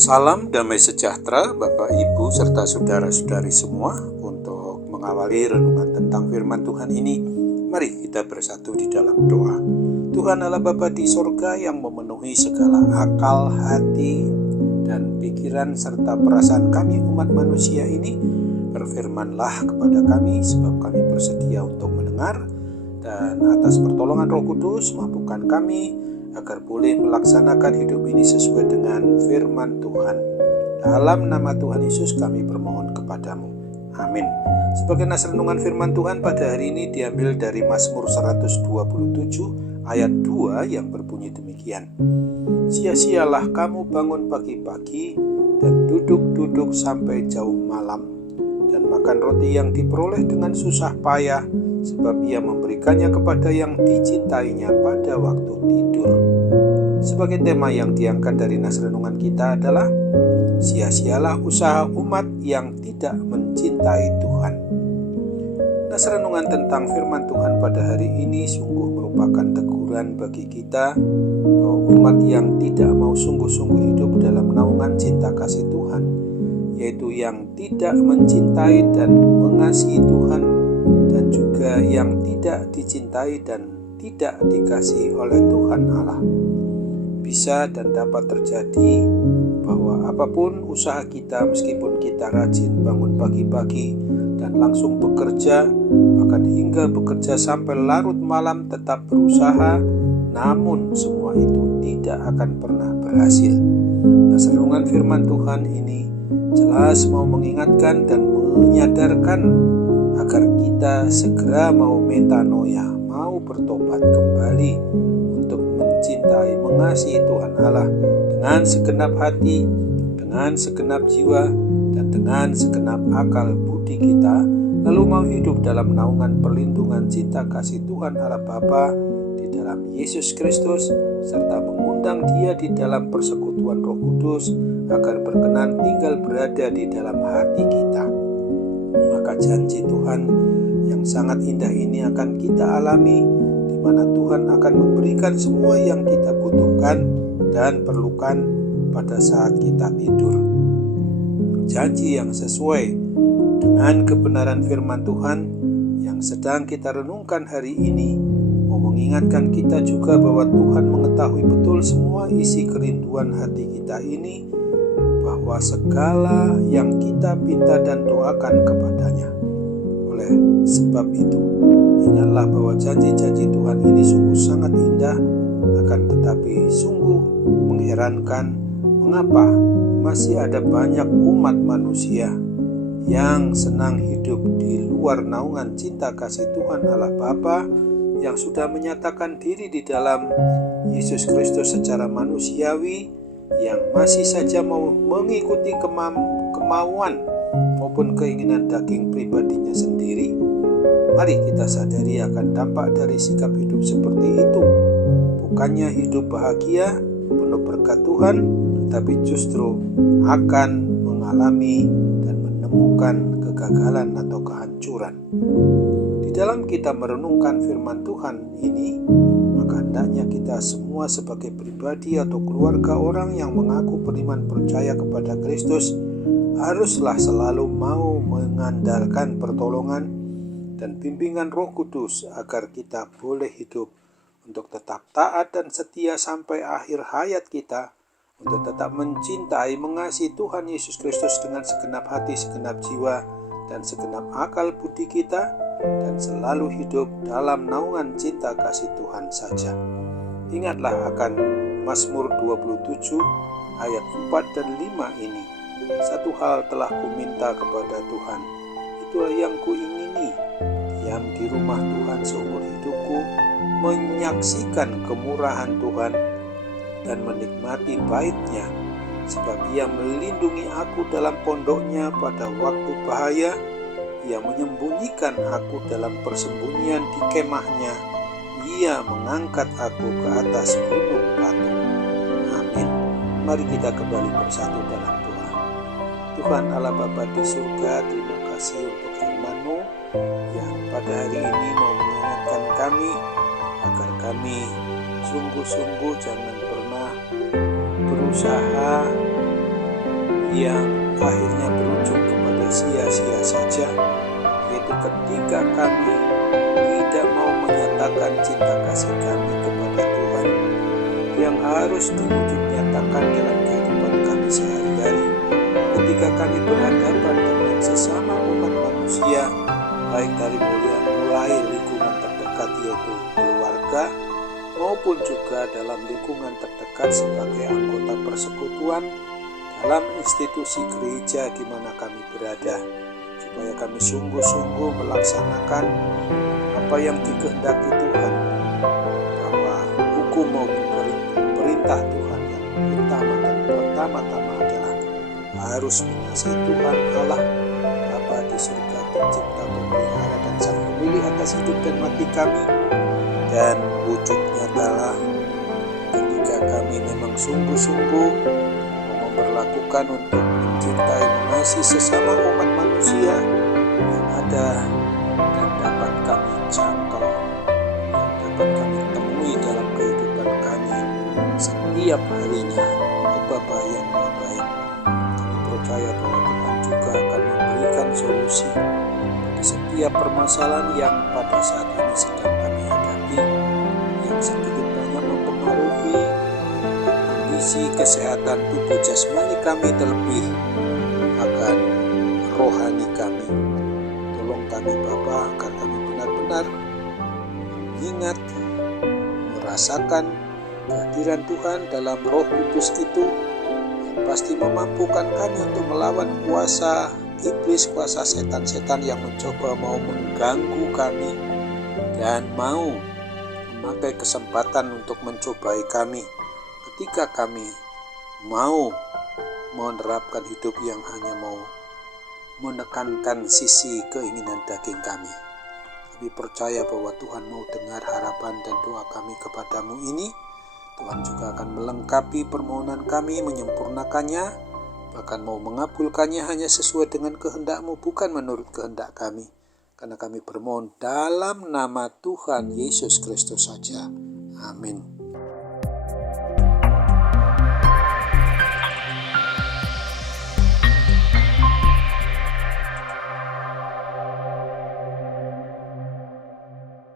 Salam damai sejahtera Bapak Ibu serta saudara-saudari semua. Untuk mengawali renungan tentang firman Tuhan ini, mari kita bersatu di dalam doa. Tuhan Allah Bapa di sorga yang memenuhi segala akal, hati, dan pikiran serta perasaan kami umat manusia ini, berfirmanlah kepada kami sebab kami bersedia untuk mendengar, dan atas pertolongan Roh Kudus mampukan kami agar boleh melaksanakan hidup ini sesuai dengan firman Tuhan. Dalam nama Tuhan Yesus kami bermohon kepadamu. Amin. Sebagai nas renungan firman Tuhan pada hari ini diambil dari Mazmur 127 ayat 2 yang berbunyi demikian. Sia-sialah kamu bangun pagi-pagi dan duduk-duduk sampai jauh malam, dan makan roti yang diperoleh dengan susah payah, sebab ia memberikannya kepada yang dicintainya pada waktu tidur. Sebagai tema yang diangkat dari nas renungan kita adalah sia-sialah usaha umat yang tidak mencintai Tuhan. Nas renungan tentang firman Tuhan pada hari ini sungguh merupakan teguran bagi kita bahwa umat yang tidak mau sungguh-sungguh hidup dalam naungan cinta kasih Tuhan, yaitu yang tidak mencintai dan mengasihi Tuhan, dan juga yang tidak dicintai dan tidak dikasihi oleh Tuhan Allah. Bisa dan dapat terjadi bahwa apapun usaha kita, meskipun kita rajin bangun pagi-pagi dan langsung bekerja, bahkan hingga bekerja sampai larut malam tetap berusaha, namun semua itu tidak akan pernah berhasil. Nah, renungan firman Tuhan ini jelas mau mengingatkan dan menyadarkan agar kita segera mau metanoia, mau bertobat kembali untuk mencintai, mengasihi Tuhan Allah dengan segenap hati, dengan segenap jiwa, dan dengan segenap akal budi kita, lalu mau hidup dalam naungan perlindungan cinta kasih Tuhan Allah Bapa di dalam Yesus Kristus, serta mengundang Dia di dalam persekutuan Roh Kudus agar berkenan tinggal berada di dalam hati kita. Maka janji Tuhan yang sangat indah ini akan kita alami, di mana Tuhan akan memberikan semua yang kita butuhkan dan perlukan pada saat kita tidur. Janji yang sesuai dengan kebenaran firman Tuhan yang sedang kita renungkan hari ini mau mengingatkan kita juga bahwa Tuhan mengetahui betul semua isi kerinduan hati kita ini, bahwa segala yang kita pinta dan doakan kepadanya. Oleh sebab itu, ingatlah bahwa janji-janji Tuhan ini sungguh sangat indah, akan tetapi sungguh mengherankan mengapa masih ada banyak umat manusia yang senang hidup di luar naungan cinta kasih Tuhan Allah Bapa yang sudah menyatakan diri di dalam Yesus Kristus secara manusiawi, yang masih saja mau mengikuti kemauan maupun keinginan daging pribadinya sendiri. Mari kita sadari akan dampak dari sikap hidup seperti itu. Bukannya hidup bahagia, penuh berkat Tuhan, tetapi justru akan mengalami dan menemukan kegagalan atau kehancuran. Di dalam kita merenungkan firman Tuhan ini, maka hendaknya kita semua sebagai pribadi atau keluarga orang yang mengaku beriman percaya kepada Kristus haruslah selalu mau mengandalkan pertolongan dan bimbingan Roh Kudus agar kita boleh hidup untuk tetap taat dan setia sampai akhir hayat kita, untuk tetap mencintai, mengasihi Tuhan Yesus Kristus dengan segenap hati, segenap jiwa, dan segenap akal budi kita, dan selalu hidup dalam naungan cinta kasih Tuhan saja. Ingatlah akan Mazmur 27 ayat 4 dan 5 ini. Satu hal telah kuminta kepada Tuhan, itulah yang kuingini, diam di rumah Tuhan seumur hidupku, menyaksikan kemurahan Tuhan dan menikmati bait-Nya, sebab Ia melindungi aku dalam pondok-Nya pada waktu bahaya. Ia menyembunyikan aku dalam persembunyian di kemah-Nya. Ia mengangkat aku ke atas gunung batu. Amin. Mari kita kembali bersatu dalam doa. Tuhan Allah Bapa di surga, terima kasih untuk firman-Mu yang pada hari ini mau mengingatkan kami agar kami sungguh-sungguh jangan pernah berusaha yang akhirnya berujung kepada sia-sia saja, yaitu ketika kami tidak mau menyatakan cinta kasih kami kepada Tuhan yang harus diwujud nyatakan dalam kehidupan kami sehari-hari ketika kami berhadapan dengan sesama umat manusia, baik dari mulai lingkungan terdekat yaitu keluarga maupun juga dalam lingkungan terdekat sebagai anggota persekutuan dalam institusi gereja di mana kami berada, supaya kami sungguh-sungguh melaksanakan apa yang dikehendaki Tuhan, bahwa hukum maupun perintah Tuhan yang utama dan pertama-tama adalah harus mengasihi Tuhan Allah Bapa di surga, pencipta, pemelihara dan sang pemilih atas hidup dan mati kami. Dan wujudnya adalah ketika kami memang sungguh-sungguh memperlakukan untuk mencintai, mengasihi sesama umat manusia yang ada dan dapat kami jangkau, yang dapat kami temui dalam kehidupan kami setiap harinya. Bapa yang Maha Baik, kami percaya bahwa Tuhan juga akan memberikan solusi bagi setiap permasalahan yang pada saat ini sedang kami hadapi, yang sedikit banyak mempengaruhi kondisi kesehatan tubuh jasmani kami, terlebih akan rohani kami. Tolong kami Bapa agar kami benar-benar mengingat, merasakan kehadiran Tuhan dalam Roh Kudus itu yang pasti memampukan kami untuk melawan kuasa iblis, kuasa setan-setan yang mencoba mau mengganggu kami dan mau memakai kesempatan untuk mencobai kami ketika kami mau menerapkan hidup yang hanya mau menekankan sisi keinginan daging kami. Kami percaya bahwa Tuhan mau dengar harapan dan doa kami kepadamu ini. Tuhan juga akan melengkapi permohonan kami, menyempurnakannya, bahkan mau mengabulkannya hanya sesuai dengan kehendak-Mu, bukan menurut kehendak kami. Karena kami bermohon dalam nama Tuhan Yesus Kristus saja. Amin.